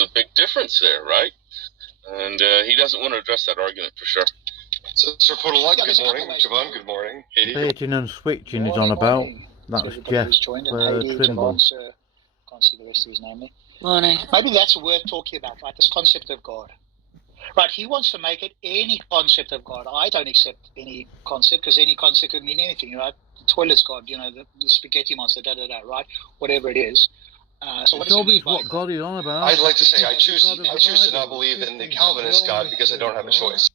a big difference there, right? And he doesn't want to address that argument for sure. So, Sir Podolak, good morning. Javon, good morning. Haiti. Baiting and switching is on about. That was Jeff Haiti, Trimble. Javon, sir. Can't see the rest of his name. Morning. Maybe that's worth talking about, right? This concept of God. Right, he wants to make it any concept of God. I don't accept any concept because any concept could mean anything, right? The toilet's God, the spaghetti monster, right? Whatever it is. So it's obvious what God is on about. I'd like to say I choose to not believe in the Calvinist God because I don't have a choice.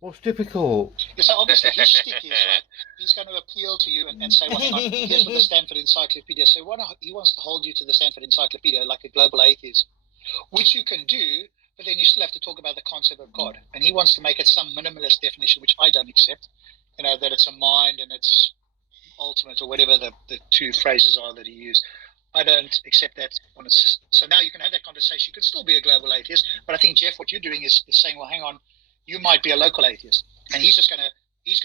What's difficult? So obviously his shtick is, right, he's going to appeal to you and say, well, hang on, here's what the Stanford Encyclopedia. So he wants to hold you to the Stanford Encyclopedia like a global atheist, which you can do, but then you still have to talk about the concept of God. And he wants to make it some minimalist definition, which I don't accept, that it's a mind and it's ultimate or whatever the two phrases are that he used. I don't accept that. So now you can have that conversation. You can still be a global atheist, but I think, Jeff, what you're doing is saying, well, hang on, you might be a local atheist. And he's going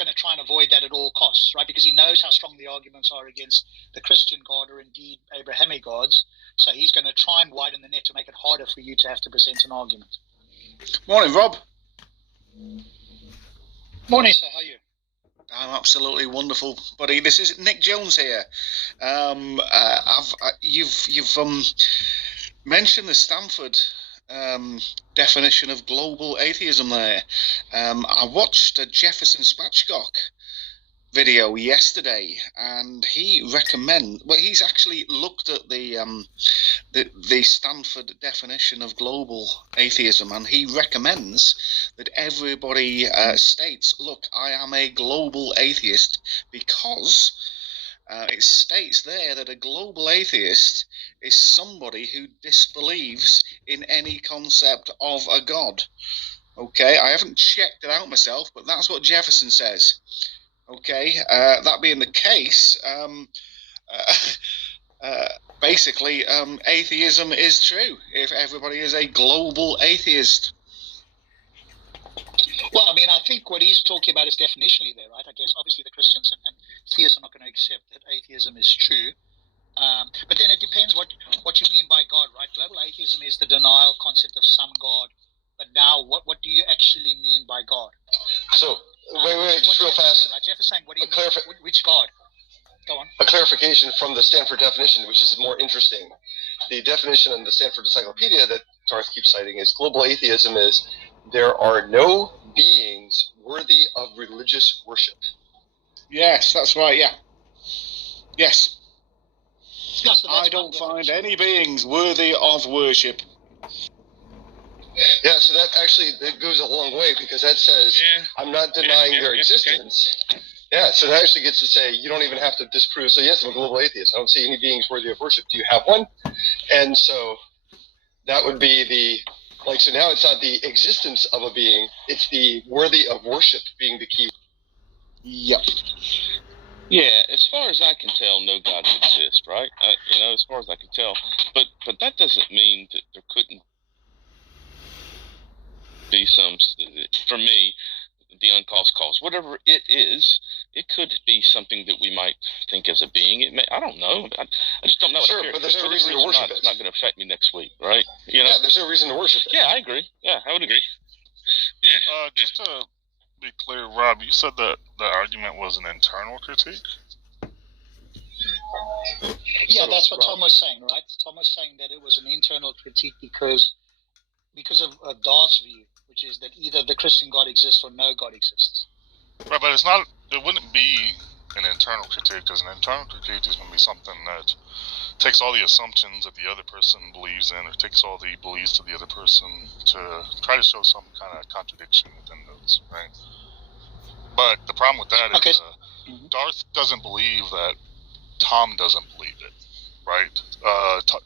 to try and avoid that at all costs, right? Because he knows how strong the arguments are against the Christian God or indeed Abrahamic gods. So he's going to try and widen the net to make it harder for you to have to present an argument. Morning, Rob. Morning, sir. How are you? I'm absolutely wonderful, buddy. This is Nick Jones here. You've mentioned the Stanford definition of global atheism there. I watched a Jefferson Spatchcock video yesterday, and he's actually looked at the Stanford definition of global atheism, and he recommends that everybody states, look, I am a global atheist, because it states there that a global atheist is somebody who disbelieves in any concept of a god. Okay, I haven't checked it out myself, but that's what Jefferson says. Okay, that being the case, basically, atheism is true if everybody is a global atheist. Well, I mean, I think what he's talking about is definitionally there, right? I guess obviously the Christians and theists are not going to accept that atheism is true. But then it depends what you mean by God, right? Global atheism is the denial concept of some God. But now, what do you actually mean by God? So, wait, just real fast. Jeff is saying, what do you mean? Which God? Go on. A clarification from the Stanford definition, which is more interesting. The definition in the Stanford Encyclopedia that Darth keeps citing is global atheism is there are no beings worthy of religious worship. Yes, that's right, yeah. Yes. So I don't find any beings worthy of worship. Yeah, so that goes a long way, because that says, I'm not denying their existence. Okay. Yeah, so that actually gets to say, you don't even have to disprove. So yes, I'm a global atheist. I don't see any beings worthy of worship. Do you have one? And so that would be so now it's not the existence of a being, it's the worthy of worship being the key. Yep. Yeah, as far as I can tell, no gods exist, right? As far as I can tell. But that doesn't mean that there couldn't be some, for me, the uncaused cause. Whatever it is, it could be something that we might think as a being. It may, I don't know. I just don't know. Sure, but there's no reason to worship it. It's not going to affect me next week, right? Yeah, there's no reason to worship it. Yeah, I agree. Yeah, I would agree. Yeah. Just to be clear, Rob, you said that the argument was an internal critique? Yeah, that's what Tom was saying, right? Tom was saying that it was an internal critique because of Darth's view, which is that either the Christian God exists or no God exists. Right, but it wouldn't be an internal critique, because an internal critique is going to be something that takes all the assumptions that the other person believes in, or takes all the beliefs of the other person to try to show some kind of contradiction within those, right? But the problem with that is Darth doesn't believe that Tom doesn't believe it, right?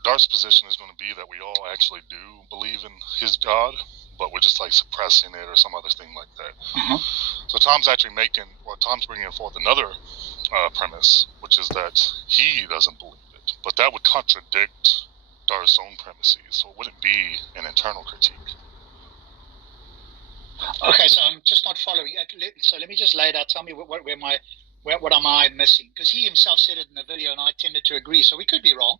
Darth's position is going to be that we all actually do believe in his God, but we're just like suppressing it or some other thing like that. Mm-hmm. So Tom's bringing forth another premise, which is that he doesn't believe it, but that would contradict Darth's own premises, so it wouldn't be an internal critique. Okay, so I'm just not following. So let me just lay it out. Tell me what am I missing? Because he himself said it in the video, and I tended to agree. So we could be wrong.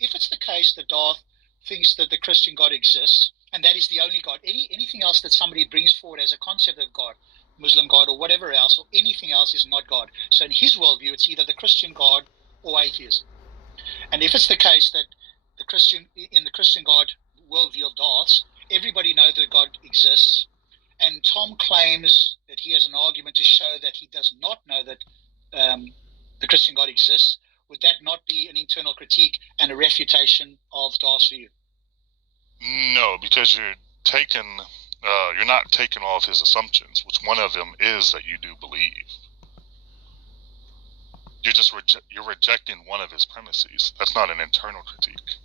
If it's the case that Darth thinks that the Christian God exists, and that is the only God. Anything else that somebody brings forward as a concept of God, Muslim God or whatever else, or anything else is not God. So in his worldview, it's either the Christian God or atheism. And if it's the case that in the Christian God worldview of Darth's, everybody knows that God exists, and Tom claims that he has an argument to show that he does not know that the Christian God exists, would that not be an internal critique and a refutation of Darth's view? No, because you're not taking all of his assumptions, which one of them is that you do believe. You're rejecting one of his premises. That's not an internal critique.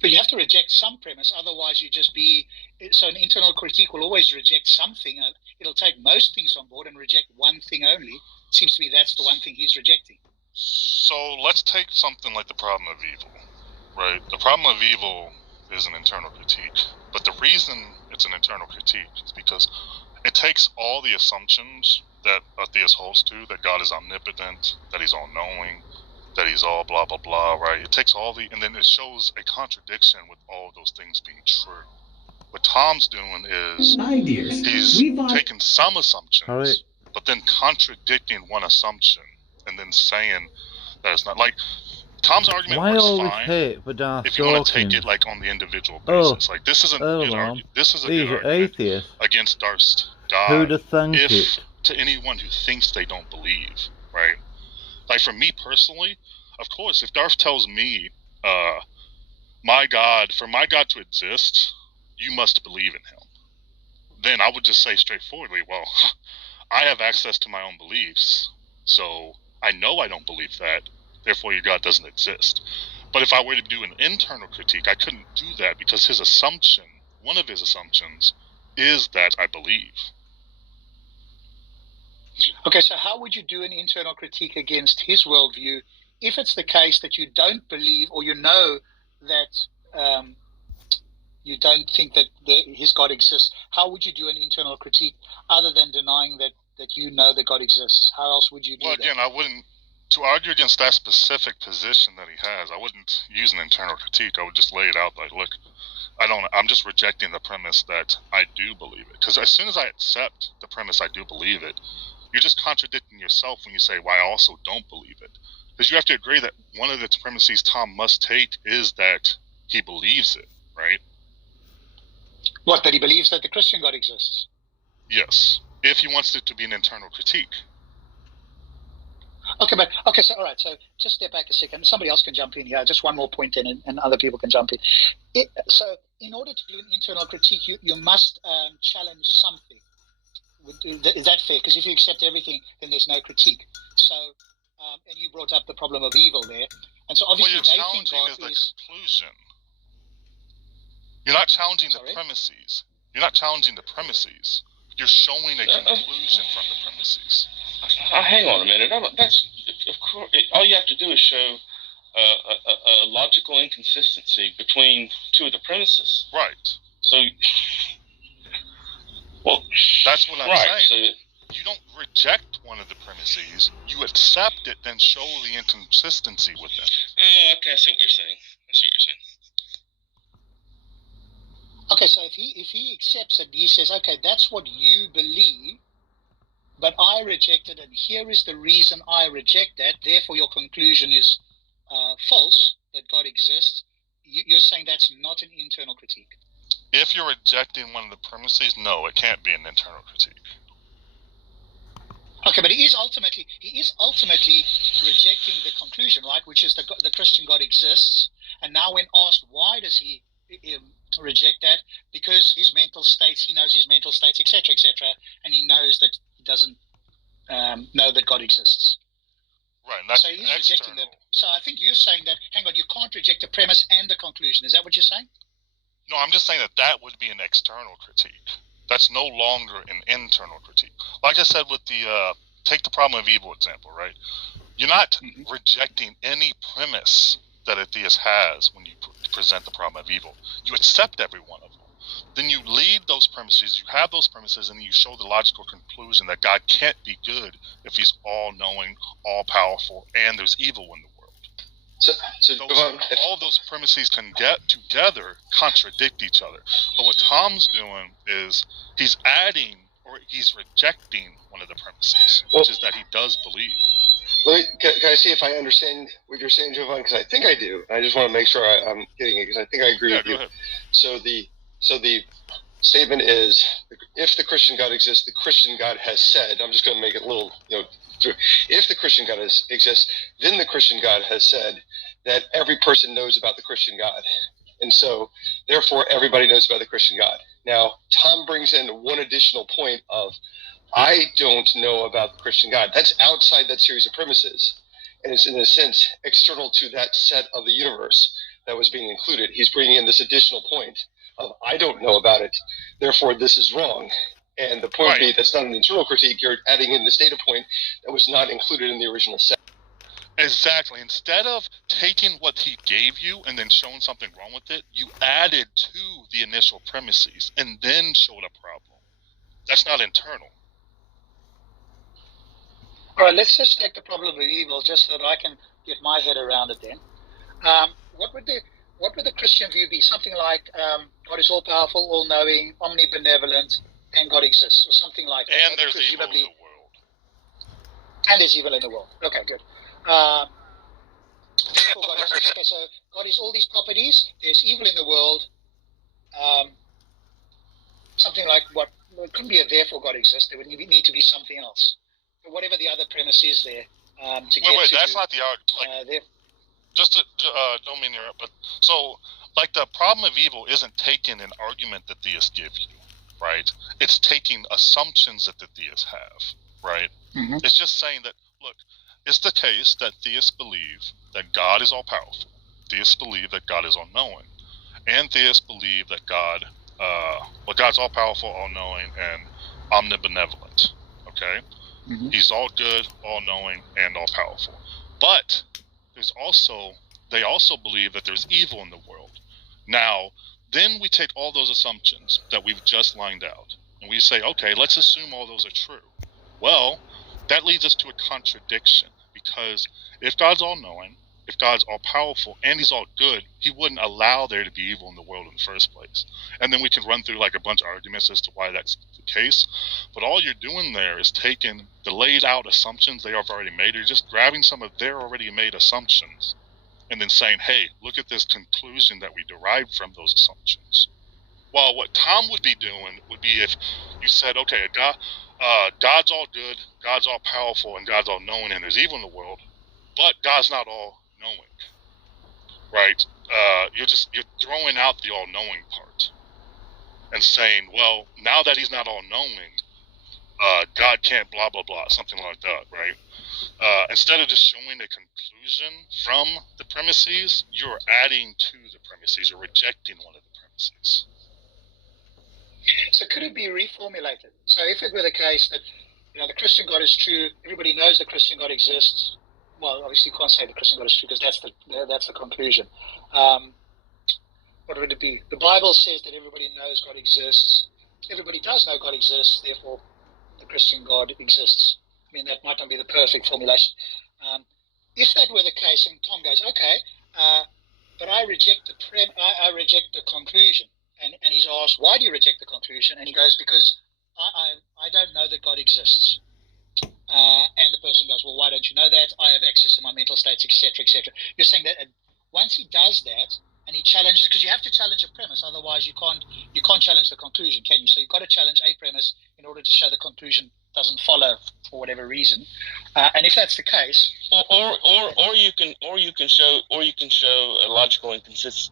But you have to reject some premise, otherwise you just be... So an internal critique will always reject something. It'll take most things on board and reject one thing only. It seems to me that's the one thing he's rejecting. So let's take something like the problem of evil, right? The problem of evil is an internal critique. But the reason it's an internal critique is because it takes all the assumptions that a theist holds to, that God is omnipotent, that he's all-knowing, that he's all blah, blah, blah, right? It takes and then it shows a contradiction with all of those things being true. What Tom's doing is he's taking some assumptions, but then contradicting one assumption, and then saying that it's not. Like, Tom's argument works fine if you want to take it like on the individual basis. Like, this isn't a good argument. This is a good argument against Darth's God to anyone who thinks they don't believe, right? Like, for me personally, of course, if Darth tells me, for my God to exist, you must believe in him, then I would just say straightforwardly, well, I have access to my own beliefs, so I know I don't believe that, therefore your God doesn't exist. But if I were to do an internal critique, I couldn't do that because one of his assumptions, is that I believe. Okay, so how would you do an internal critique against his worldview if it's the case that you don't believe, or you know that you don't think that his God exists? How would you do an internal critique other than denying that you know that God exists? How else would you do that? Well, again, I wouldn't, to argue against that specific position that he has, I wouldn't use an internal critique. I would just lay it out like, look, I'm just rejecting the premise that I do believe it. Because as soon as I accept the premise I do believe it, you're just contradicting yourself when you say, well, I also don't believe it. Because you have to agree that one of the premises Tom must take is that he believes it, right? What, that he believes that the Christian God exists? Yes, if he wants it to be an internal critique. Okay, so all right, so just step back a second. Somebody else can jump in here. Just one more point in, and other people can jump in. So in order to do an internal critique, you must challenge something. Is that fair? Because if you accept everything, then there's no critique. So, and you brought up the problem of evil there, and so obviously what you're challenging is the conclusion. You're not challenging the premises. You're not challenging the premises. You're showing a conclusion from the premises. Hang on a minute. That's of course. All you have to do is show a logical inconsistency between two of the premises. Right. So. Well, that's what I'm saying. So, you don't reject one of the premises. You accept it, then show the inconsistency with them. Oh, okay. I see what you're saying. Okay, so if he accepts it, he says, okay, that's what you believe, but I reject it, and here is the reason I reject that. Therefore, your conclusion is false, that God exists. You're saying that's not an internal critique. If you're rejecting one of the premises, no, it can't be an internal critique. Okay, but he is ultimately rejecting the conclusion, right? Which is the Christian God exists. And now, when asked why does he reject that, because his mental states, he knows his mental states, etc., and he knows that he doesn't know that God exists. Right. And that's so he's rejecting that. So I think you're saying that. Hang on, you can't reject the premise and the conclusion. Is that what you're saying? No, I'm just saying that would be an external critique. That's no longer an internal critique. Like I said with the take the problem of evil example, right? You're not rejecting any premise that a theist has when you present the problem of evil. You accept every one of them. Then you lead those premises, you have those premises, and you show the logical conclusion that God can't be good if he's all-knowing, all-powerful, and there's evil in the world. So all those premises can get together contradict each other. But what Tom's doing is he's adding or he's rejecting one of the premises, which is that he does believe. Can I see if I understand what you're saying, Jovan? Because I think I do. I just want to make sure I'm getting it, because I think I agree with you. Ahead. So the statement is, if the Christian God exists, the Christian God has said. I'm just going to make it a little, if the Christian God exists, then the Christian God has said that every person knows about the Christian God, and so therefore everybody knows about the Christian God. Now Tom brings in one additional point of, I don't know about the Christian God. That's outside that series of premises, and it's in a sense external to that set of the universe that was being included. He's bringing in this additional point of, I don't know about it, therefore this is wrong. And the point being, that's not an internal critique. You're adding in this data point that was not included in the original set. Exactly. Instead of taking what he gave you and then showing something wrong with it, you added to the initial premises and then showed a problem. That's not internal. All right, let's just take the problem of evil, just so that I can get my head around it. Then, what would the Christian view be? Something like God is all powerful, all knowing, omnibenevolent, and God exists, or something like that. And there's evil in the world. And there's evil in the world. Okay, good. Therefore, God exists. Okay, so God is all these properties. There's evil in the world. Something like what? Well, it couldn't be a therefore God exists. There would need to be something else. Whatever the other premise is there. Wait, that's not the argument. Just to, don't mean to interrupt, but so, like, the problem of evil isn't taking an argument that theists give you, right? It's taking assumptions that the theists have, right? Mm-hmm. It's just saying that, look, it's the case that theists believe that God is all-powerful. Theists believe that God is all-knowing. And theists believe that God's all-powerful, all-knowing, and omnibenevolent, okay? Mm-hmm. He's all good, all-knowing, and all-powerful. But they also believe that there's evil in the world. Now, then we take all those assumptions that we've just lined out, and we say, okay, let's assume all those are true. Well, that leads us to a contradiction, because if God's all-knowing, if God's all-powerful, and he's all good, he wouldn't allow there to be evil in the world in the first place. And then we can run through like a bunch of arguments as to why that's the case. But all you're doing there is taking the laid out assumptions they have already made. You're just grabbing some of their already made assumptions and then saying, hey, look at this conclusion that we derived from those assumptions. Well, what Tom would be doing would be if you said, okay, God's all good, God's all powerful, and God's all knowing, and there's evil in the world, but God's not all knowing, right? You're throwing out the all knowing part and saying, well, now that he's not all knowing, God can't blah blah blah, something like that, right? Instead of just showing a conclusion from the premises, you're adding to the premises or rejecting one of the premises. So could it be reformulated? So if it were the case that the Christian God is true, everybody knows the Christian God exists. Well, obviously you can't say the Christian God is true because that's the conclusion. What would it be? The Bible says that everybody knows God exists. Everybody does know God exists, therefore the Christian God exists. I mean, that might not be the perfect formulation. If that were the case, and Tom goes, okay, but I reject the conclusion. And he's asked, why do you reject the conclusion? And he goes, because I don't know that God exists. And the person goes, well, why don't you know that? I have access to my mental states, etc., etc. You're saying that once he does that, and he challenges, because you have to challenge a premise, otherwise you can't challenge the conclusion, can you? So you've got to challenge a premise in order to show the conclusion doesn't follow for whatever reason. And if that's the case, or you can show a logical inconsistency.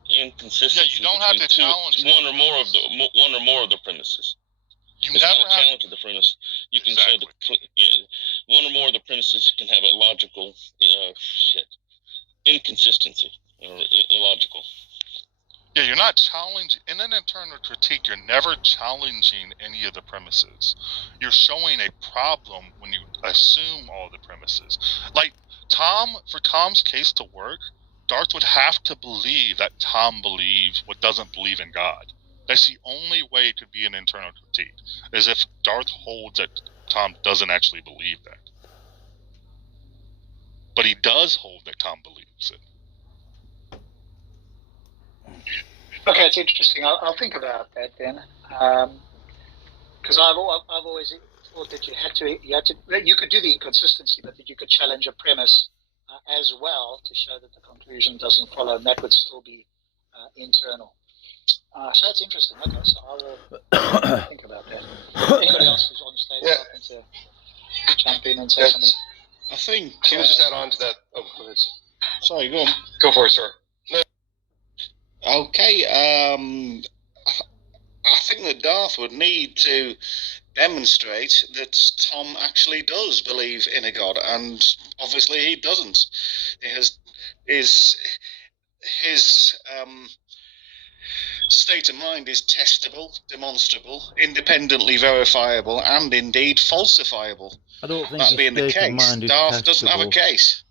Yeah, you don't have to challenge one or more of the premises. You it's never not a challenge of the premise. You can show one or more of the premises can have a logical inconsistency or illogical. Yeah, you're not challenging in an internal critique. You're never challenging any of the premises. You're showing a problem when you assume all the premises. Like for Tom's case to work, Darth would have to believe that Tom believes what doesn't believe in God. That's the only way it could be an internal critique, is if Darth holds that Tom doesn't actually believe that. But he does hold that Tom believes it. Okay, it's interesting. I'll think about that then, because I've always thought that you could do the inconsistency, but that you could challenge a premise as well to show that the conclusion doesn't follow, and that would still be internal. So that's interesting. Okay, so I will think about that. Anybody else who's on stage welcome to jump in and say something? I think. Can I just add on to that? Oh, go ahead. Sorry, go on. Go for it, sir. No. Okay. I think that Darth would need to demonstrate that Tom actually does believe in a God, and obviously he doesn't. His state of mind is testable, demonstrable, independently verifiable, and indeed falsifiable. I don't think that being the case, Darth doesn't have a case.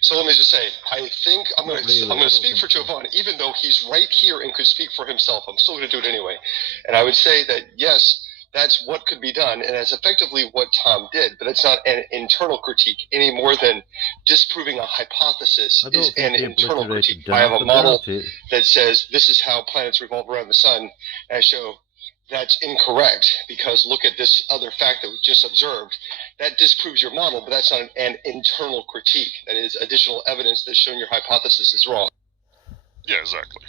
So let me just say, I think I'm going to speak for Jovan, even though he's right here and could speak for himself. I'm still going to do it anyway. And I would say that, yes, that's what could be done, and that's effectively what Tom did, but it's not an internal critique any more than disproving a hypothesis is an internal critique. I have a model that says this is how planets revolve around the sun, and I show that's incorrect because look at this other fact that we just observed. That disproves your model, but that's not an internal critique. That is additional evidence that's showing your hypothesis is wrong. Yeah, exactly.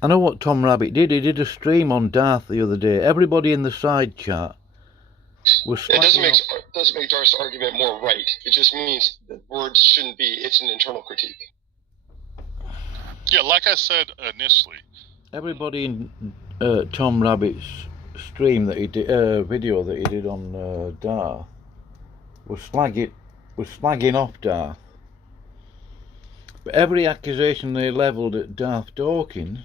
I know what Tom Rabbit did. He did a stream on Darth the other day. Everybody in the side chat was. It doesn't make Darth's argument more right. It just means that words shouldn't be. It's an internal critique. Yeah, like I said initially. Everybody in Tom Rabbit's stream that he did, video that he did on Darth, was slagging off Darth. But every accusation they levelled at Darth Dawkins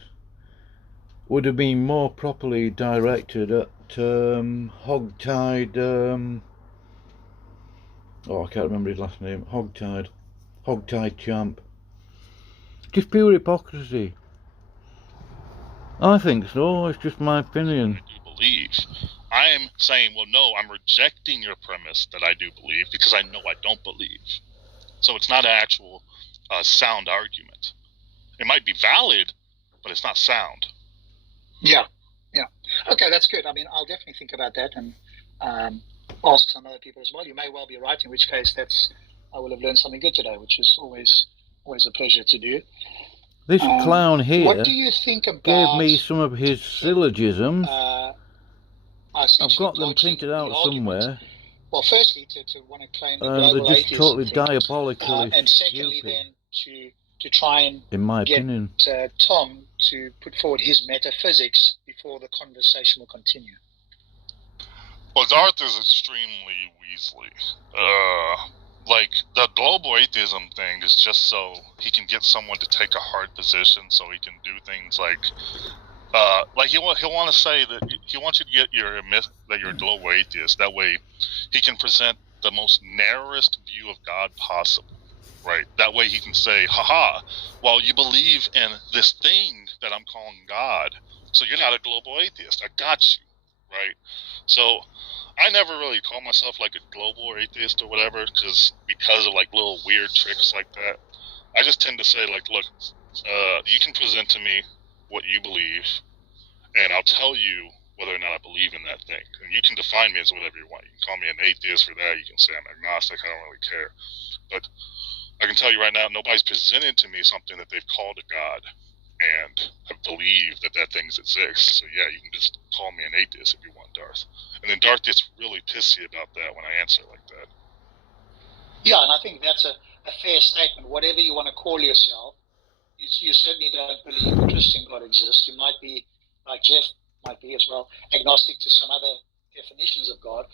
would have been more properly directed at Hogtide. I can't remember his last name. Hogtide Champ. Just pure hypocrisy. I think so. It's just my opinion. I do believe. I am saying, well, no, I'm rejecting your premise that I do believe because I know I don't believe. So it's not an actual sound argument. It might be valid, but it's not sound. Yeah. Okay, that's good. I mean, I'll definitely think about that and ask some other people as well. You may well be right, in which case I will have learned something good today, which is always a pleasure to do. This clown here what do you think about, gave me some of his syllogisms. I've got them printed out somewhere. Well, firstly, to want to claim the global global they're just totally diabolically and secondly, stupid. Then to try and in my opinion, Tom to put forward his metaphysics before the conversation will continue. Well, Darth is extremely Weasley. Like, the global atheism thing is just so he can get someone to take a hard position so he can do things like he'll want to say that he wants you to get your myth that you're a global atheist. That way he can present the most narrowest view of God possible, right? That way he can say, haha, well, you believe in this thing that I'm calling God, so you're not a global atheist. I got you, right? So I never really call myself like a global atheist or whatever because of like little weird tricks like that. I just tend to say like, look, you can present to me what you believe, and I'll tell you whether or not I believe in that thing. And you can define me as whatever you want. You can call me an atheist for that. You can say I'm agnostic. I don't really care. But I can tell you right now, nobody's presented to me something that they've called a God, and I believe that thing exists. So yeah, you can just call me an atheist if you want, Darth. And then Darth gets really pissy about that when I answer like that. Yeah, and I think that's a fair statement. Whatever you want to call yourself, you certainly don't believe a Christian God exists. You might be, like Jeff might be as well, agnostic to some other definitions of God.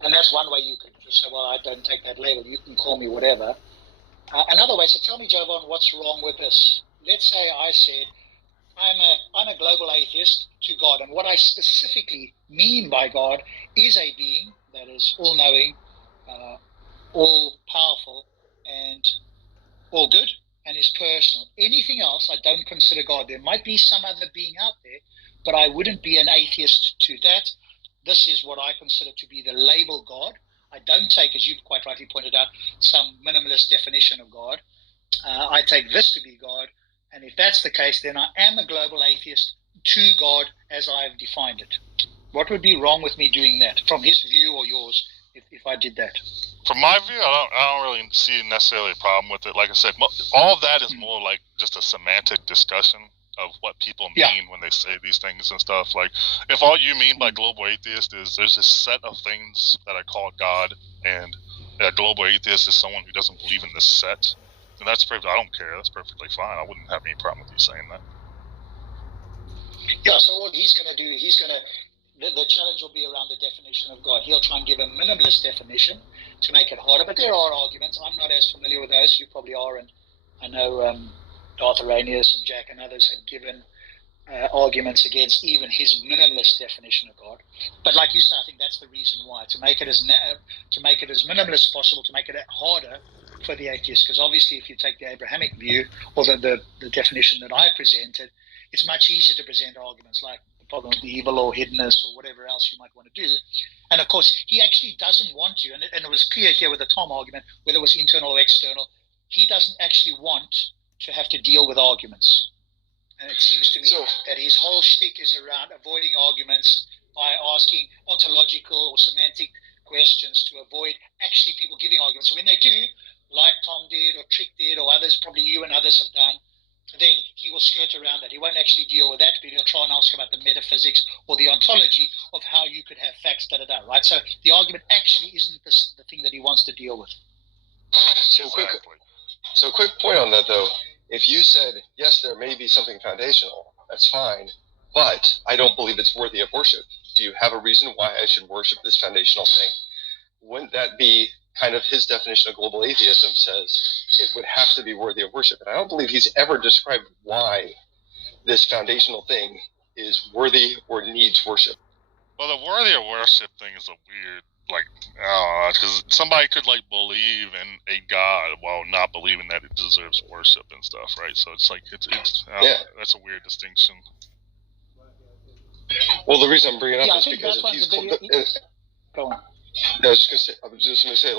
And that's one way you could just say, well, I don't take that label. You can call me whatever. Another way, so tell me, Jovan, what's wrong with this? Let's say I said, I'm a global atheist to God, and what I specifically mean by God is a being that is all-knowing, all-powerful, and all good, and is personal. Anything else I don't consider God. There might be some other being out there, but I wouldn't be an atheist to that. This is what I consider to be the label God. I don't take, as you quite rightly pointed out, some minimalist definition of God. I take this to be God, and if that's the case, then I am a global atheist to God as I have defined it. What would be wrong with me doing that, from his view or yours, if I did that? From my view, I don't really see necessarily a problem with it. Like I said, all of that is more like just a semantic discussion of what people mean when they say these things and stuff. Like, if all you mean by global atheist is there's this set of things that I call God, and a global atheist is someone who doesn't believe in this set, then that's perfect. I don't care. That's perfectly fine. I wouldn't have any problem with you saying that. Yeah, so what he's going to do, the challenge will be around the definition of God. He'll try and give a minimalist definition to make it harder, but there are arguments. I'm not as familiar with those. You probably are, and I know Darth Arrhenius and Jack and others have given arguments against even his minimalist definition of God. But like you say, I think that's the reason why, to make it as minimalist as possible, to make it harder for the atheist. Because obviously, if you take the Abrahamic view or the definition that I presented, it's much easier to present arguments like the problem of the evil or hiddenness or whatever else you might want to do. And of course, he actually doesn't want to, and it was clear here with the Tom argument, whether it was internal or external, he doesn't actually want to have to deal with arguments. And it seems to me that his whole shtick is around avoiding arguments by asking ontological or semantic questions to avoid actually people giving arguments. So when they do, like Tom did or Trick did or others, probably you and others have done, then he will skirt around that. He won't actually deal with that, but he'll try and ask about the metaphysics or the ontology of how you could have facts, right? So the argument actually isn't the thing that he wants to deal with. So quick point on that, though. If you said, yes, there may be something foundational, that's fine, but I don't believe it's worthy of worship. Do you have a reason why I should worship this foundational thing? Wouldn't that be kind of his definition of global atheism, says it would have to be worthy of worship? And I don't believe he's ever described why this foundational thing is worthy or needs worship. Well, the worthy of worship thing is a weird, because somebody could believe in a God while not believing that it deserves worship and stuff, right? So it's that's a weird distinction. Well, the reason I'm bringing it up is because if he's go on. No, I was just going to say,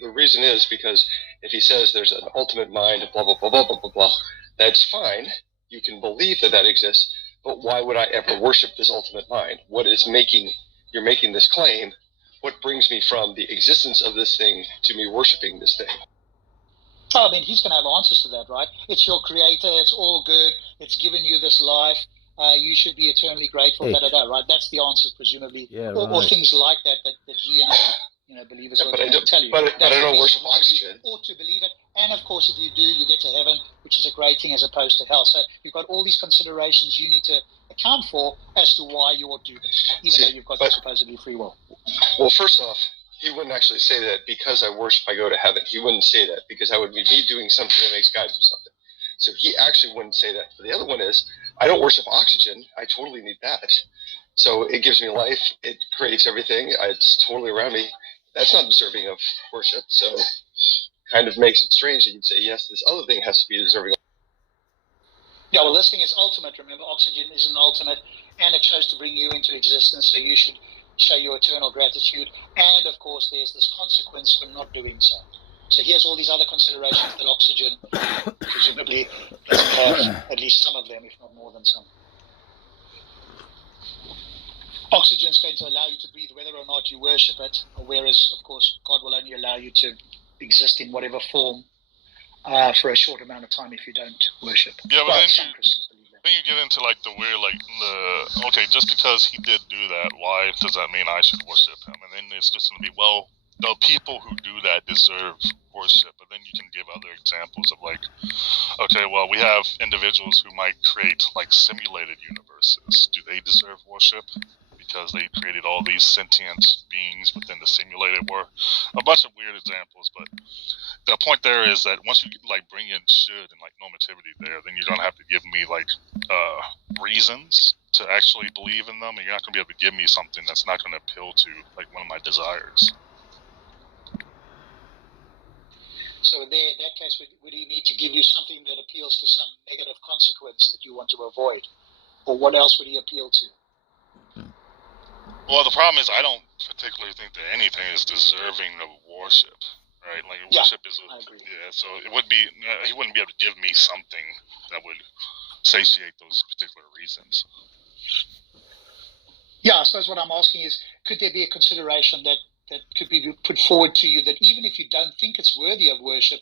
the reason is because if he says there's an ultimate mind, blah, blah, blah, blah, blah, blah, blah, that's fine. You can believe that exists, but why would I ever worship this ultimate mind? You're making this claim? What brings me from the existence of this thing to me worshiping this thing? Oh, I mean, he's going to have answers to that, right? It's your creator. It's all good. It's given you this life. You should be eternally grateful, right? That's the answer, presumably. Yeah, or things like that he and other believers will tell you. But I don't worship oxygen. You ought to believe it. And, of course, if you do, you get to heaven, which is a great thing as opposed to hell. So you've got all these considerations you need to account for as to why you ought to do this, even though you've got supposedly free will. Well, first off, he wouldn't actually say that because I worship, I go to heaven. He wouldn't say that because that would be me doing something that makes God do something. So he actually wouldn't say that. But the other one is, I don't worship oxygen. I totally need that. So it gives me life. It creates everything. It's totally around me. That's not deserving of worship. So kind of makes it strange that you'd say, yes, this other thing has to be deserving. Yeah, well, this thing is ultimate. Remember, oxygen isn't ultimate, and it chose to bring you into existence, so you should show your eternal gratitude. And, of course, there's this consequence for not doing so. So here's all these other considerations that oxygen presumably doesn't have, at least some of them, if not more than some. Oxygen is going to allow you to breathe whether or not you worship it, whereas, of course, God will only allow you to exist in whatever form for a short amount of time if you don't worship. Yeah, but then you get into the weird, just because he did do that, why does that mean I should worship him? And then it's just going to be, the people who do that deserve worship. But then you can give other examples of we have individuals who might create simulated universes. Do they deserve worship? Because they created all these sentient beings within the simulated world. A bunch of weird examples, but the point there is that once you bring in should and normativity there, then you don't have to give me reasons to actually believe in them, and you're not going to be able to give me something that's not going to appeal to one of my desires. So in that case, would he need to give you something that appeals to some negative consequence that you want to avoid? Or what else would he appeal to? Well, the problem is I don't particularly think that anything is deserving of worship. right? Like Yeah, worship is I agree. so it would be he wouldn't be able to give me something that would satiate those particular reasons. Yeah, I suppose what I'm asking is, could there be a consideration that could be put forward to you that even if you don't think it's worthy of worship,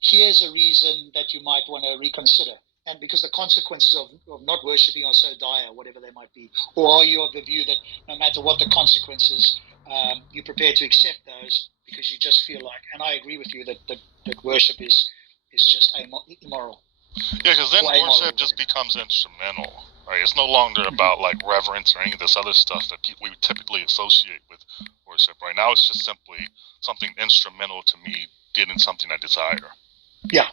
here's a reason that you might want to reconsider? And because the consequences of not worshipping are so dire, whatever they might be. Or are you of the view that no matter what the consequences, you're prepared to accept those because you just feel like, and I agree with you, that worship is just immoral. Yeah, because then worship just becomes instrumental, right? It's no longer about like reverence or any of this other stuff that we typically associate with worship. Right now, it's just simply something instrumental to me getting something I desire. Yeah.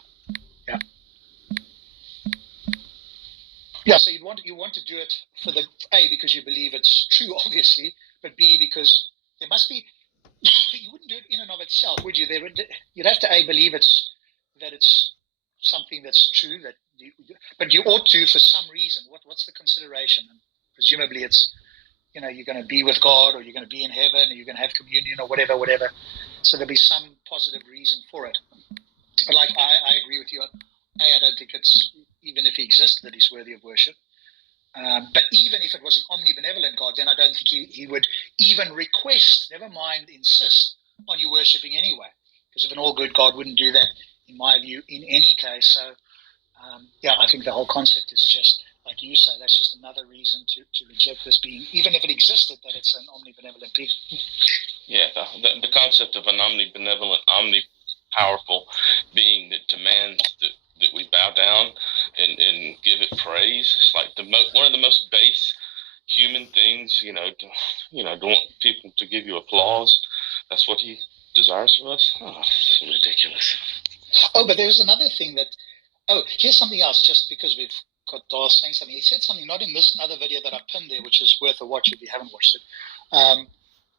Yeah, so you want to do it for the A, because you believe it's true, obviously, but B, because there must be. You wouldn't do it in and of itself, would you? You'd have to A, believe that it's something that's true, but you ought to for some reason. What's the consideration? And presumably, it's you're going to be with God, or you're going to be in heaven, or you're going to have communion, or whatever. So there'll be some positive reason for it. But like I agree with you. I don't think it's, even if he exists, that he's worthy of worship. But even if it was an omnibenevolent God, then I don't think he would even request, never mind insist, on you worshipping anyway. Because if an all-good God wouldn't do that, in my view, in any case. So, I think the whole concept is just, like you say, that's just another reason to reject this being, even if it existed, that it's an omnibenevolent being. Yeah, the concept of an omnibenevolent, omnipowerful being that demands that we bow down and give it praise. It's like one of the most base human things, to want people to give you applause. That's what he desires of us. Oh, it's ridiculous. Oh, but there's another thing here's something else, just because we've got Darth saying something. He said something, not in this other video that I pinned there, which is worth a watch if you haven't watched it.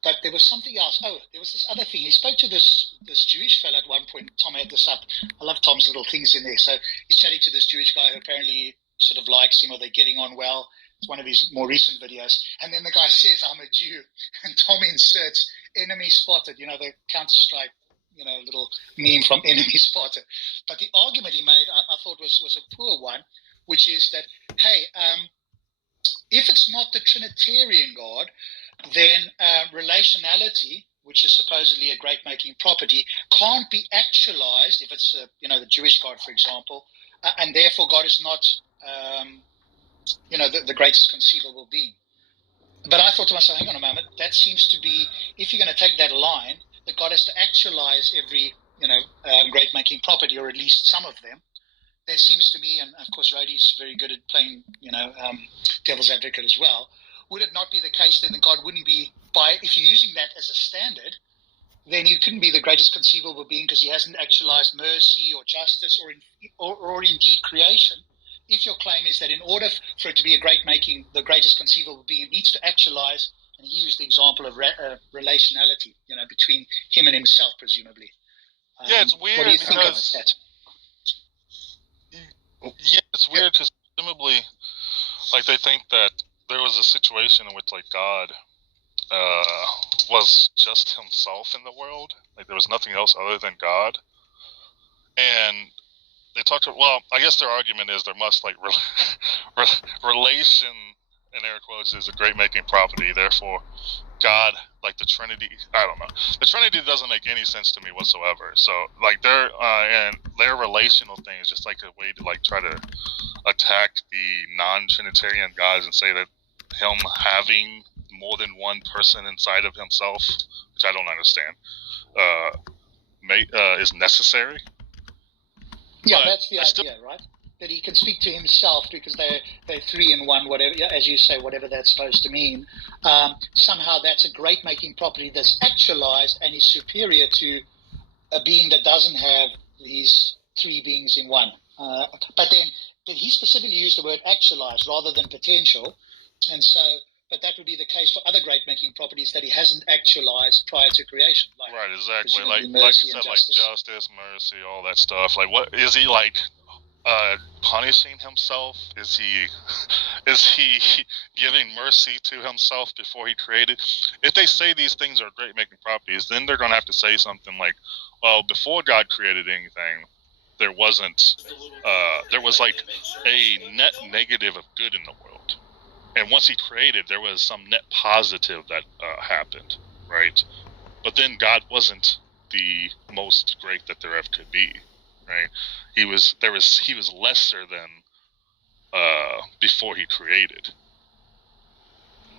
But there was something else. Oh, there was this other thing. He spoke to this Jewish fellow at one point. Tom had this up. I love Tom's little things in there. So he's chatting to this Jewish guy who apparently sort of likes him, or they're getting on well. It's one of his more recent videos. And then the guy says, "I'm a Jew." And Tom inserts, "Enemy spotted." The Counter-Strike, little meme from Enemy Spotted. But the argument he made, I thought was a poor one, which is that, hey, if it's not the Trinitarian God, then relationality, which is supposedly a great-making property, can't be actualized if it's, the Jewish God, for example, and therefore God is not, the greatest conceivable being. But I thought to myself, hang on a moment, that seems to be, if you're going to take that line, that God has to actualize every, great-making property, or at least some of them. There seems to be, and of course Rhodey's very good at playing, devil's advocate as well. Would it not be the case then that God wouldn't be, if you're using that as a standard, then he couldn't be the greatest conceivable being because he hasn't actualized mercy or justice or indeed creation? If your claim is that in order for it to be the greatest conceivable being, it needs to actualize, and he used the example of relationality, between him and himself, presumably. Yeah, it's weird. What do you think of that? Yeah, it's weird because presumably, like, they think that there was a situation in which, like, God was just himself in the world. Like, there was nothing else other than God. And they talked about, well, I guess their argument is there must, like, relation, in air quotes, is a great-making property. Therefore, God, like the Trinity, I don't know. The Trinity doesn't make any sense to me whatsoever. So, like, their relational thing is just like a way to, like, try to attack the non-Trinitarian gods and say that him having more than one person inside of himself, which I don't understand, is necessary. Yeah, but that's the idea, right? That he can speak to himself because they're three in one, whatever, as you say, whatever that's supposed to mean. Somehow that's a great-making property that's actualized and is superior to a being that doesn't have these three beings in one. But then he specifically used the word actualized rather than potential. And so, but that would be the case for other great-making properties that he hasn't actualized prior to creation. Like, right, exactly. Like you said, like justice, mercy, all that stuff. Like, what is he like? Punishing himself? Is he giving mercy to himself before he created? If they say these things are great making properties, then they're going to have to say something like, well, before God created anything, there wasn't, there was like a net negative of good in the world. And once he created, there was some net positive that happened, right? But then God wasn't the most great that there ever could be, right? He was lesser than before he created.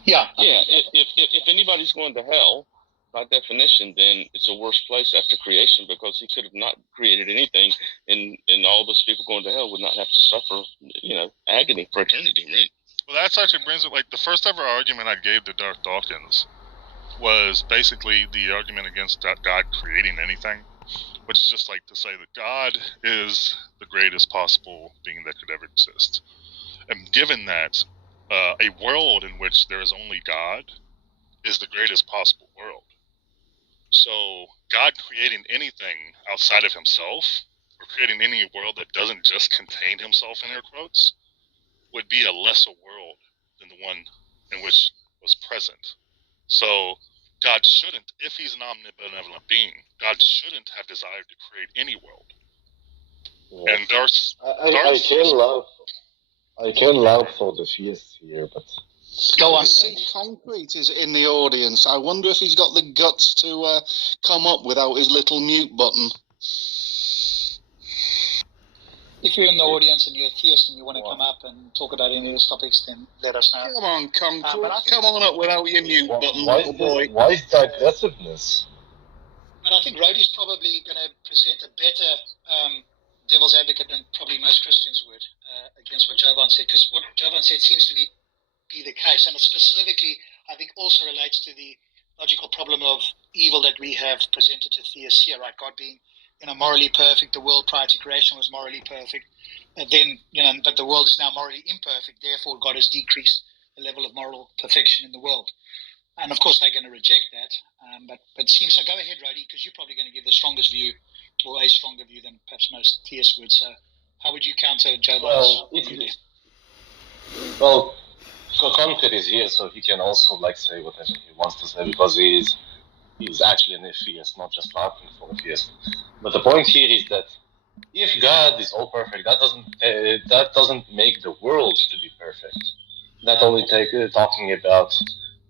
Yeah. Yeah. If anybody's going to hell, by definition, then it's a worse place after creation, because he could have not created anything, and all those people going to hell would not have to suffer, agony for eternity, right? Well, that's actually brings it, like, the first ever argument I gave to Darth Dawkins was basically the argument against God creating anything, which is just like to say that God is the greatest possible being that could ever exist. And given that a world in which there is only God is the greatest possible world. So God creating anything outside of himself, or creating any world that doesn't just contain himself in air quotes, would be a lesser world than the one in which was present. So God shouldn't, if he's an omnibenevolent being, God shouldn't have desired to create any world. Yeah. And Darth, I can laugh for the fierce here, but Go on. Concrete is in the audience. I wonder if he's got the guts to come up without his little mute button. If you're in the audience and you're a theist and you want to come up and talk about any of these topics, then let us know. Come on, Concrete. Come on up without your mute button, why little boy. why is the aggressiveness? But I think Rhodey's probably going to present a better devil's advocate than probably most Christians would against what Jovan said, because what Jovan said seems to be the case, and it specifically, I think, also relates to the logical problem of evil that we have presented to theists here, right? God being, morally perfect. The world prior to creation was morally perfect. Then, but the world is now morally imperfect. Therefore, God has decreased the level of moral perfection in the world. And of course, they're going to reject that. But it seems so. Go ahead, Rhodey, because you're probably going to give the strongest view, or a stronger view than perhaps most theists would. So, how would you counter Jovan's view there? Well, Concrete is here, so he can also say whatever he wants to say, because he's actually an atheist, not just arguing for atheist. But the point here is that if God is all perfect, that doesn't make the world to be perfect. That only talking about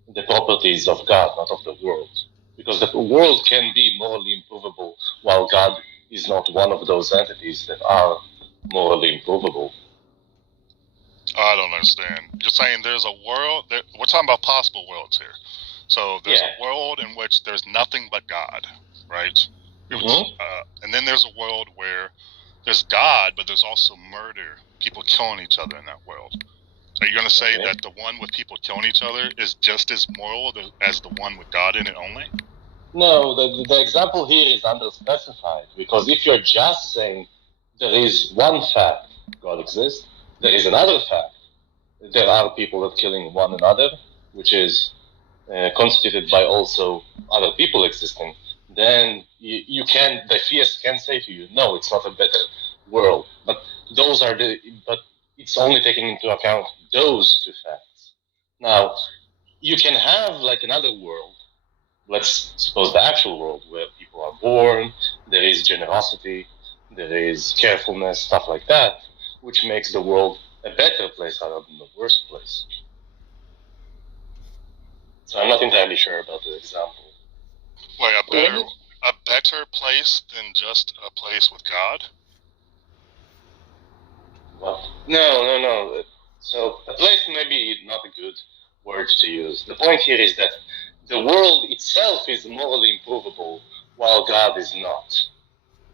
the properties of God, not of the world, because the world can be morally improvable, while God is not one of those entities that are morally improvable. I don't understand. You're saying there's a world, we're talking about possible worlds here. So there's a world in which there's nothing but God, right? And then there's a world where there's God, but there's also murder, people killing each other in that world. Are you going to say that the one with people killing each other is just as moral as the one with God in it only? No, the example here is underspecified, because if you're just saying there is one fact, God exists, there is another fact, there are people that are killing one another, which is constituted by also other people existing, then the theist can say to you, no, it's not a better world. But it's only taking into account those two facts. Now, you can have another world, let's suppose the actual world, where people are born, there is generosity, there is carefulness, stuff like that, which makes the world a better place rather than the worst place. So I'm not entirely sure about the example. Like a better place than just a place with God? What? No. So a place may be not a good word to use. The point here is that the world itself is morally improvable, while God is not.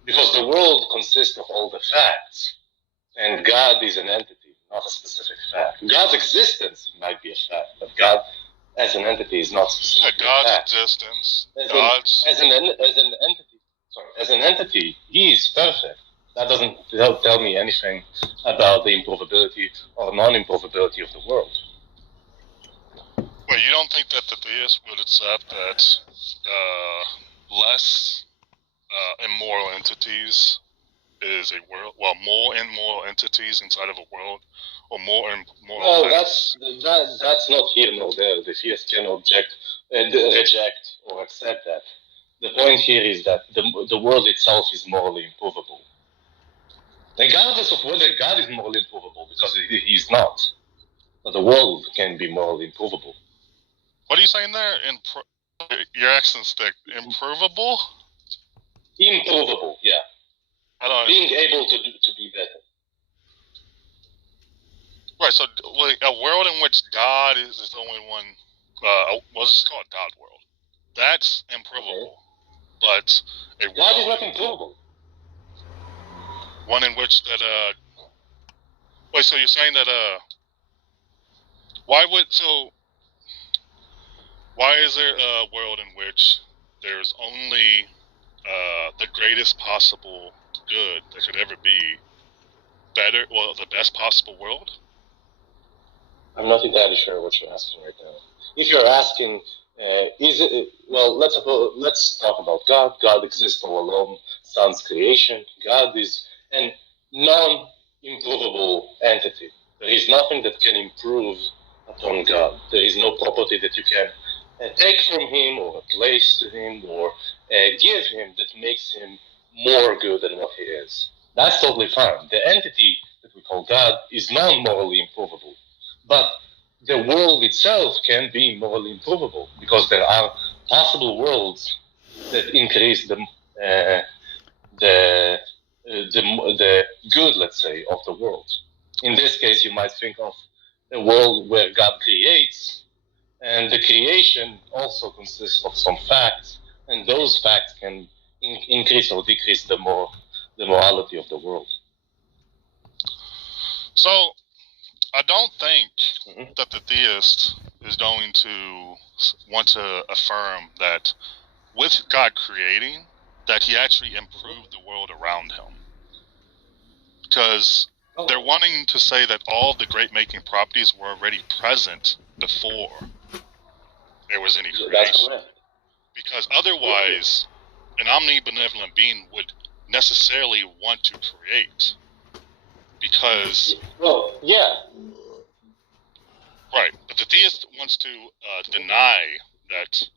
Because the world consists of all the facts, and God is an entity, not a specific fact. God's existence might be a fact, but God as an entity is not specific. God's existence. As an entity, he is perfect. That doesn't tell me anything about the improvability or non-improvability of the world. Well, you don't think that the theist would accept that less immoral entities is a world? Well, more immoral entities inside of a world, or more immoral? Well, that's not here nor there. The theist can reject or accept that. The point here is that the world itself is morally improvable, regardless of whether God is morally improvable, because he is not. But the world can be morally improvable. What are you saying there? Your accent stick. Improvable? Improvable, yeah. I don't. Being able to be better. Right. So, like, a world in which God is the only one. What's it called? God world. That's improvable. Okay. But God is not improvable. One in which that Wait. So you're saying that Why is there a world in which there's only the greatest possible good that could ever be the best possible world? I'm not entirely sure what you're asking right now. If you're asking, let's talk about God. God exists all alone, sans creation. God is a non-improvable entity. There is nothing that can improve upon God. There is no property that you can take from him or place to him or give him that makes him more good than what he is. That's totally fine. The entity that we call God is non-morally improvable. But the world itself can be morally improvable because there are possible worlds that increase the good, let's say, of the world. In this case, you might think of a world where God creates, and the creation also consists of some facts, and those facts can increase or decrease the morality of the world. So, I don't think that the theist is going to want to affirm that with God creating, that he actually improved the world around him. Because they're wanting to say that all the great-making properties were already present before there was any creation. That's correct. Because otherwise, an omnibenevolent being would necessarily want to create. Because... Well, yeah. Right, but the theist wants to deny that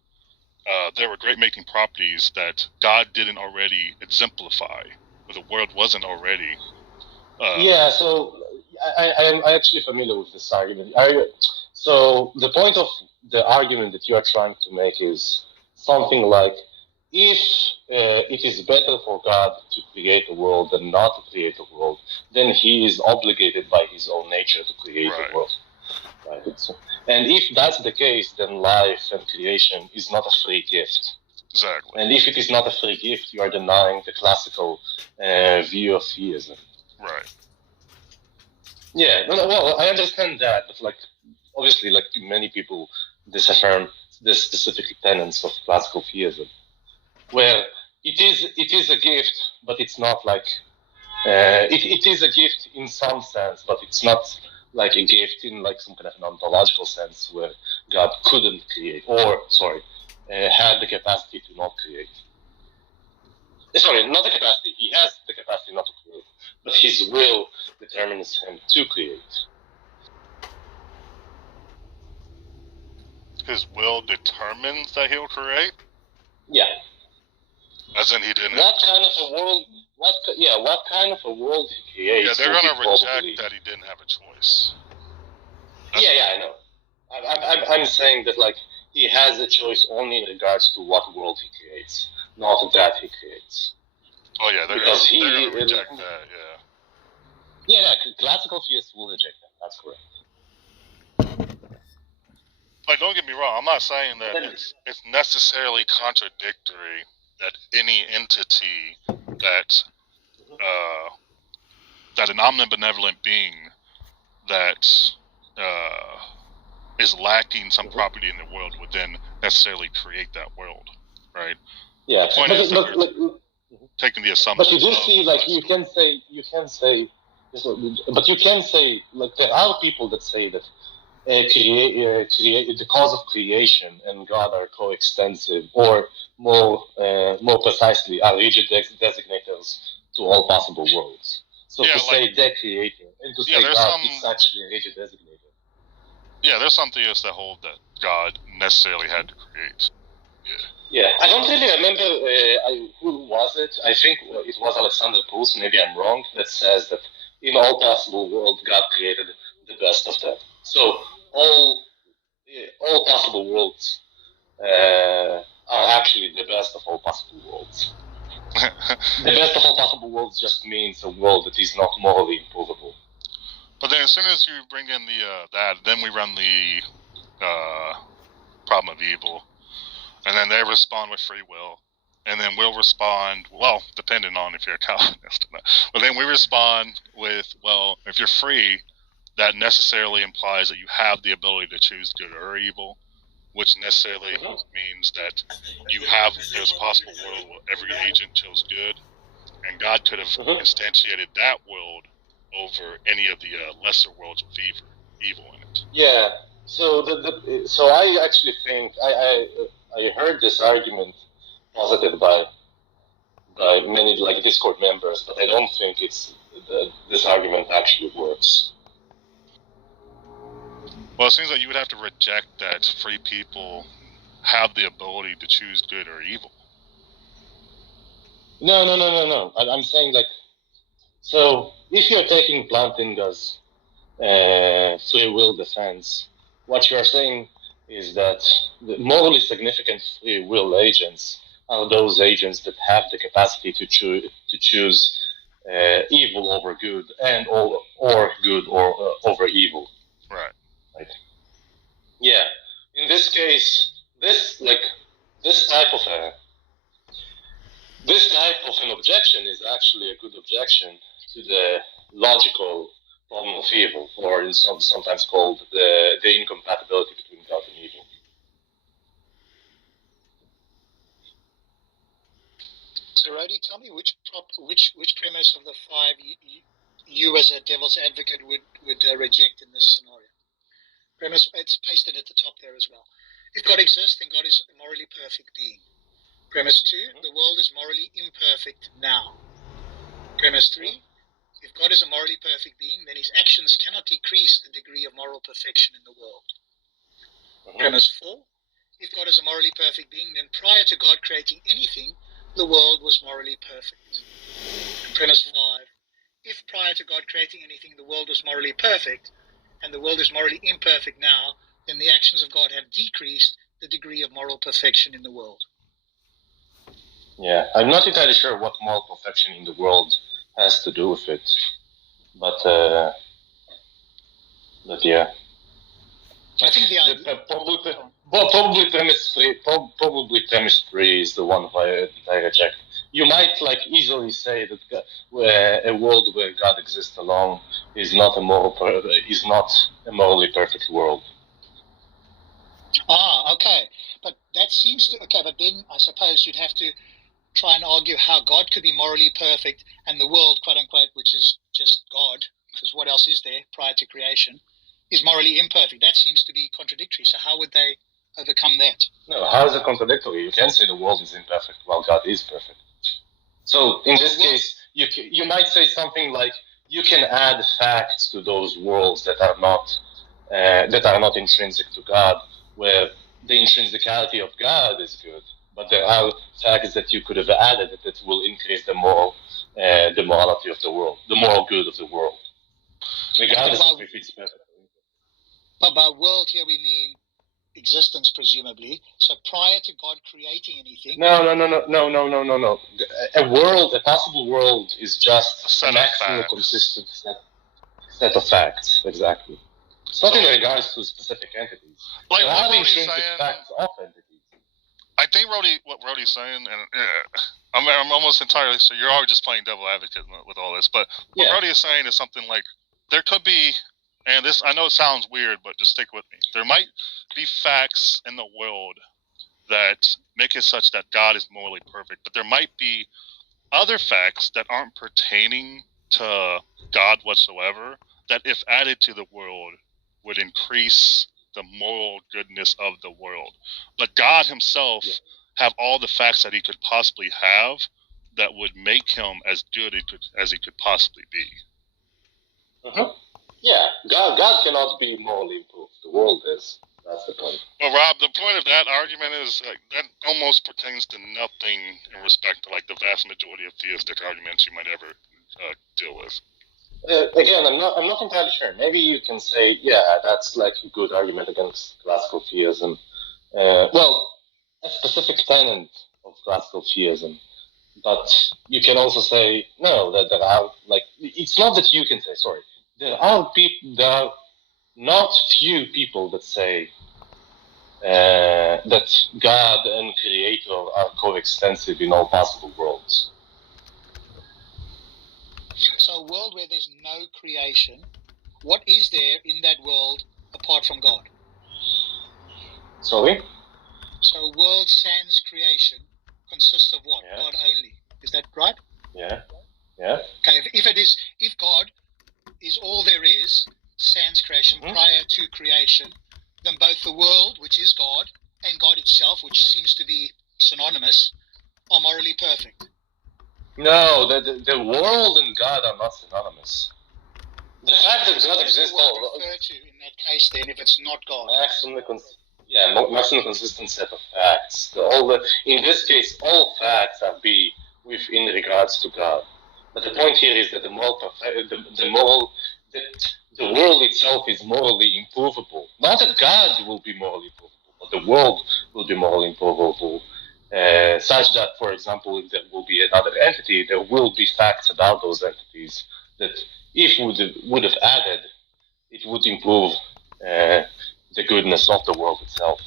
there were great-making properties that God didn't already exemplify, or the world wasn't already. So I'm actually familiar with this argument. So the point of the argument that you are trying to make is something like, if it is better for God to create a world than not to create a world, then he is obligated by his own nature to create a world. Right. And if that's the case, then life and creation is not a free gift. Exactly. And if it is not a free gift, you are denying the classical view of theism. Right. Yeah. Well, I understand that, but obviously, many people disaffirm the specific tenets of classical theism, where it is a gift, but it's not it is a gift in some sense, but it's not like a gift in some kind of an ontological sense where God couldn't create, had the capacity to not create. Sorry, not the capacity. He has the capacity not to create, but his will determines him to create. His will determines that he'll create? Yeah. As in he didn't. What kind of a world? What kind of a world he creates? Yeah, they're gonna reject that he didn't have a choice. Yeah, I know. I'm saying that he has a choice only in regards to what world he creates, not that he creates. Oh yeah, they're gonna reject that. Yeah, classical theists will reject that. That's correct. Don't get me wrong. I'm not saying that it's necessarily contradictory that any entity that an omnibenevolent being that is lacking some property in the world would then necessarily create that world, right? Yeah. The point is that taking the assumption. But you do see, you can say, there are people that say that the cause of creation and God are coextensive, or more precisely, are rigid designators to all possible worlds. So to say they're creating and to say God is actually a rigid designator. Yeah, there's some theists that hold that God necessarily had to create. Yeah, I don't really remember who was it. I think it was Alexander Post, maybe I'm wrong, that says that in all possible worlds, God created the best of them. So all possible worlds are actually the best of all possible worlds. The best of all possible worlds just means a world that is not morally improvable. But then, as soon as you bring in the then we run the problem of evil, and then they respond with free will, and then we'll respond, well, depending on if you're a Calvinist or not. But then we respond with, well, if you're free, that necessarily implies that you have the ability to choose good or evil, which necessarily means that there's a possible world where every agent chose good, and God could have instantiated that world over any of the lesser worlds with evil in it. Yeah. So so I actually think I heard this argument posited by many like Discord members, but I don't think this argument actually works. Well, it seems like you would have to reject that free people have the ability to choose good or evil. No. I'm saying like, so if you're taking Plantinga's free will defense, what you're saying is that the morally significant free will agents are those agents that have the capacity to choose evil over good and or good or over evil. Right. Yeah. In this case, this type of an objection is actually a good objection to the logical problem of evil, or in sometimes called the incompatibility between God and evil. So, Rody, tell me which premise of the five you as a devil's advocate would reject in this scenario. Premise, it's pasted at the top there as well. If God exists, then God is a morally perfect being. Premise 2, the world is morally imperfect now. Premise 3, if God is a morally perfect being, then his actions cannot decrease the degree of moral perfection in the world. Premise 4, if God is a morally perfect being, then prior to God creating anything, the world was morally perfect. And premise 5, if prior to God creating anything, the world was morally perfect, and the world is morally imperfect now, then the actions of God have decreased the degree of moral perfection in the world. Yeah, I'm not entirely sure what moral perfection in the world has to do with it, but yeah. I think probably premise three is the one that I reject. You might easily say that a world where God exists alone is not a morally perfect world. Okay, but that seems to but then I suppose you'd have to try and argue how God could be morally perfect and the world, quote unquote, which is just God, because what else is there prior to creation, is morally imperfect. That seems to be contradictory. So how would they overcome that? No, how is it contradictory? You can say the world is imperfect while God is perfect. So in this case, you might say something like you can add facts to those worlds that are not intrinsic to God, where the intrinsicality of God is good, but there are facts that you could have added that will increase the morality of the world, the moral good of the world, regardless of if it's perfect. But by world here we mean existence, presumably. So prior to God creating anything. No. A possible world is just a maximum consistent set of facts. Exactly. It's not in regards to specific entities. Like there what are Rody's intrinsic saying, facts of entities. I think what Rody's saying, and I'm almost entirely so you're already just playing devil advocate with all this, but what Rody is saying is something like there could be, and this I know it sounds weird, but just stick with me. There might be facts in the world that make it such that God is morally perfect, but there might be other facts that aren't pertaining to God whatsoever that, if added to the world, would increase the moral goodness of the world. But God himself have all the facts that he could possibly have that would make him as good as he could possibly be. Yeah, God cannot be morally improved. The world is. That's the point. Well, Rob, the point of that argument is that almost pertains to nothing in respect to like the vast majority of theistic arguments you might ever deal with. Again, I'm not entirely sure. Maybe you can say, yeah, that's like a good argument against classical theism. Well, a specific tenet of classical theism. But you can also say, no, that there are, like, it's not that you can say, sorry. There are not few people that say that God and Creator are coextensive in all possible worlds. So a world where there's no creation, what is there in that world apart from God? Sorry? So a world sans creation consists of what? Yeah. God only. Is that right? Yeah. Okay, if God is all there is, sans creation, prior to creation, then both the world, which is God, and God itself, which seems to be synonymous, are morally perfect. No, the world and God are not synonymous. The fact that God exists refer to in that case then if it's not God? Maximum consistent set of facts. In this case, all facts are within regards to God. But the point here is that the world itself is morally improvable. Not that God will be morally improvable, but the world will be morally improvable. Such that, for example, if there will be another entity, there will be facts about those entities that, if we would have added, it would improve the goodness of the world itself.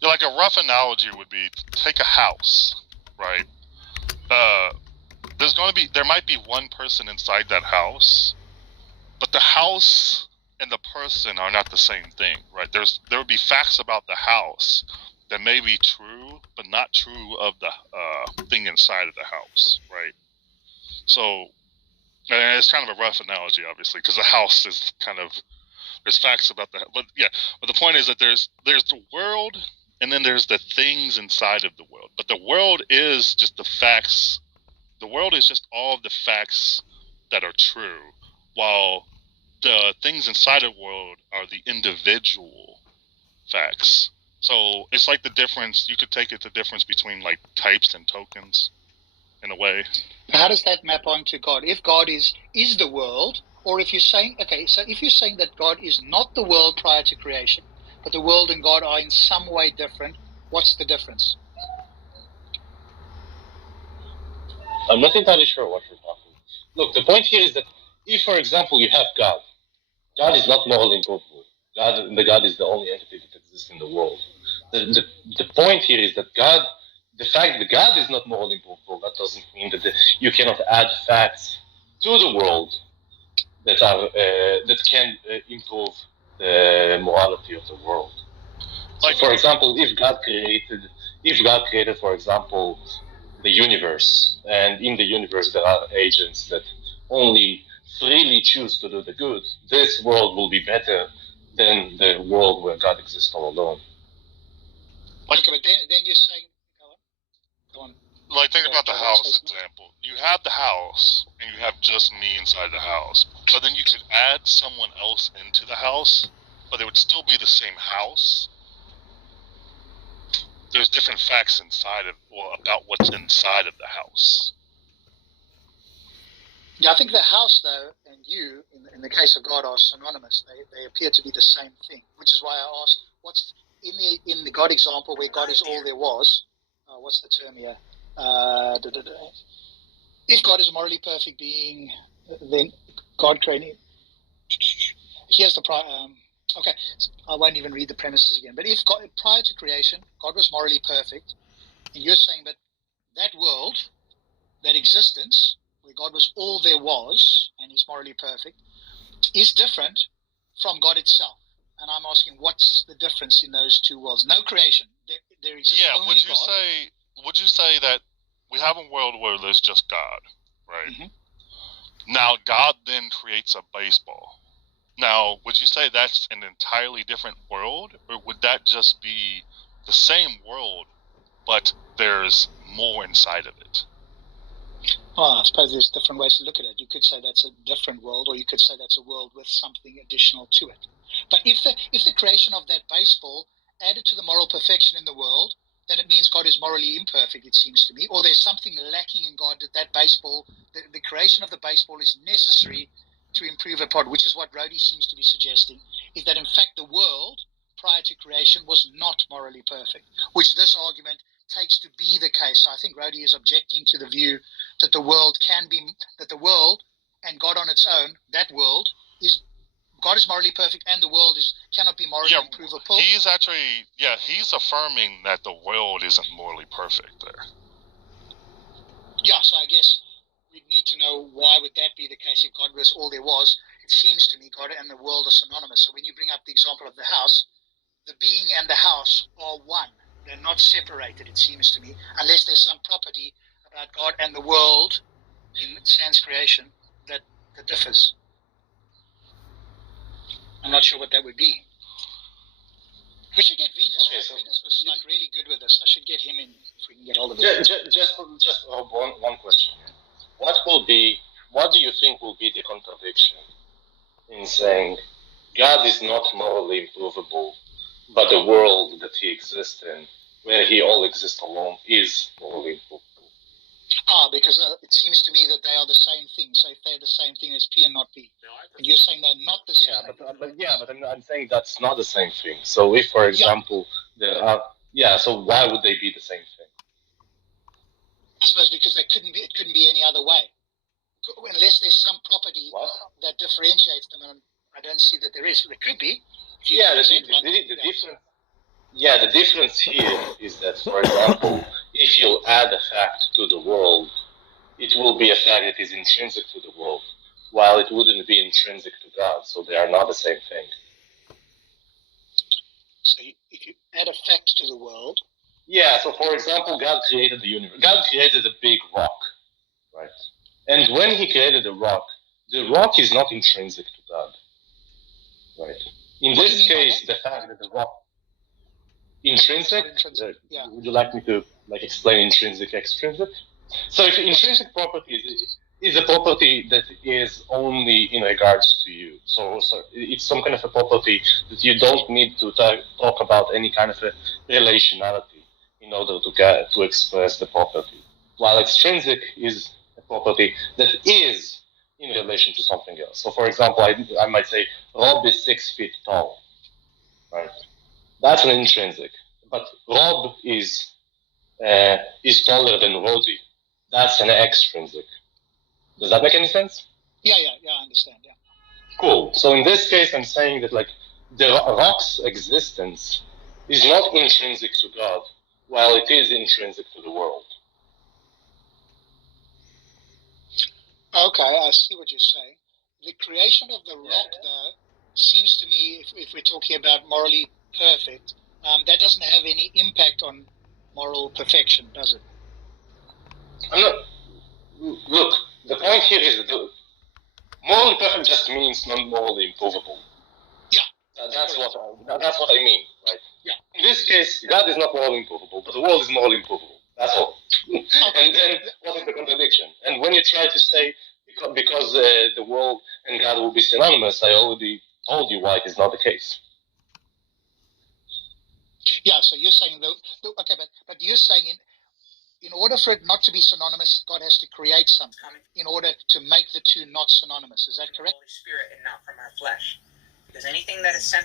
Yeah, like a rough analogy would be take a house, right? There might be one person inside that house, but the house and the person are not the same thing, right? There would be facts about the house that may be true, but not true of the thing inside of the house, right? So, and it's kind of a rough analogy, obviously, because the house is there's facts about that. But the point is that there's the world, and then there's the things inside of the world. But the world is just the facts. The world is just all of the facts that are true, while the things inside of the world are the individual facts. So it's like the difference. You could take it the difference between like types and tokens, in a way. How does that map onto God? If God is the world, or if you're saying if you're saying that God is not the world prior to creation, but the world and God are in some way different, what's the difference? I'm not entirely sure what you're talking about. Look, the point here is that if, for example, you have God, God is not morally improvable. God is the only entity that exists in the world. The point here is that the fact that God is not morally improvable, that doesn't mean that you cannot add facts to the world that can improve the morality of the world. Like, for example, if God created, for example, the universe, and in the universe there are agents that only freely choose to do the good, this world will be better than the world where God exists all alone. Okay, but then you're saying, go on. Like, think about the house example. You have the house, and you have just me inside the house. But then you could add someone else into the house, but it would still be the same house. There's different facts about what's inside of the house. Yeah, I think the house, though, and you, in the case of God, are synonymous. They appear to be the same thing, which is why I asked, what's in the God example where God is all there was? What's the term here? If God is a morally perfect being, then God created. Here's the okay, I won't even read the premises again. But if God, prior to creation, God was morally perfect, and you're saying that world, that existence, where God was all there was, and He's morally perfect, is different from God itself. And I'm asking, what's the difference in those two worlds? No creation. There exists only God. Would you say that we have a world where there's just God, right? Mm-hmm. Now, God then creates a baseball. Now, would you say that's an entirely different world, or would that just be the same world, but there's more inside of it? Well, I suppose there's different ways to look at it. You could say that's a different world, or you could say that's a world with something additional to it. But if the creation of that baseball added to the moral perfection in the world, then it means God is morally imperfect, it seems to me, or there's something lacking in God that baseball, the creation of the baseball is necessary to improve upon, which is what Rhodey seems to be suggesting, is that in fact the world prior to creation was not morally perfect, which this argument takes to be the case. So I think Rhodey is objecting to the view that the world and God on its own, that world is, God is morally perfect and the world cannot be morally improvable. He's affirming that the world isn't morally perfect there. Yeah, so I guess we need to know why would that be the case if God was all there was. It seems to me God and the world are synonymous. So when you bring up the example of the house, the being and the house are one. They're not separated, it seems to me, unless there's some property about God and the world in sans creation that differs. I'm not sure what that would be. We should get Venus. Okay, so Venus was like really good with this. I should get him in if we can get hold of him. Just one question. What do you think will be the contradiction in saying God is not morally improvable, but the world that he exists in, where he all exists alone, is morally improvable? Because it seems to me that they are the same thing. So if they're the same thing as P and not P, and you're saying they're not the same. But I'm saying that's not the same thing. So if, for example, there are, so why would they be the same thing? I suppose because it couldn't be any other way, unless there's some property that differentiates them. And I don't see that there is. There could be. The difference here is that, for example, if you add a fact to the world, it will be a fact that is intrinsic to the world, while it wouldn't be intrinsic to God. So they are not the same thing. So if you add a fact to the world. Yeah, so for example, God created the universe. God created a big rock, right? And when he created the rock is not intrinsic to God, right? In this case, the fact that the rock intrinsic. Would you like me to explain intrinsic, extrinsic? So if intrinsic property is a property that is only in regards to you. So it's some kind of a property that you don't need to talk about any kind of a relationality in order to express the property. While extrinsic is a property that is in relation to something else. So for example, I might say Rob is 6 feet tall, right? That's an intrinsic. But Rob is taller than Rodi. That's an extrinsic. Does that make any sense? Yeah, I understand, yeah. Cool. So in this case, I'm saying that the rock's existence is not intrinsic to God, while it is intrinsic to the world. Okay, I see what you're saying. The creation of the rock, though, seems to me, if we're talking about morally perfect, that doesn't have any impact on moral perfection, does it? Look, the point here is that morally perfect just means non-morally improvable. Yeah. That's what I mean, right? Yeah. In this case, God is not morally improvable, but the world is morally improvable. That's all. And then what is the contradiction? And when you try to say because the world and God will be synonymous, I already told you why it is not the case. Yeah, so you're saying okay, but you're saying in order for it not to be synonymous, God has to create something in order to make the two not synonymous. Is that correct? Holy Spirit and not from our flesh, because anything that is sent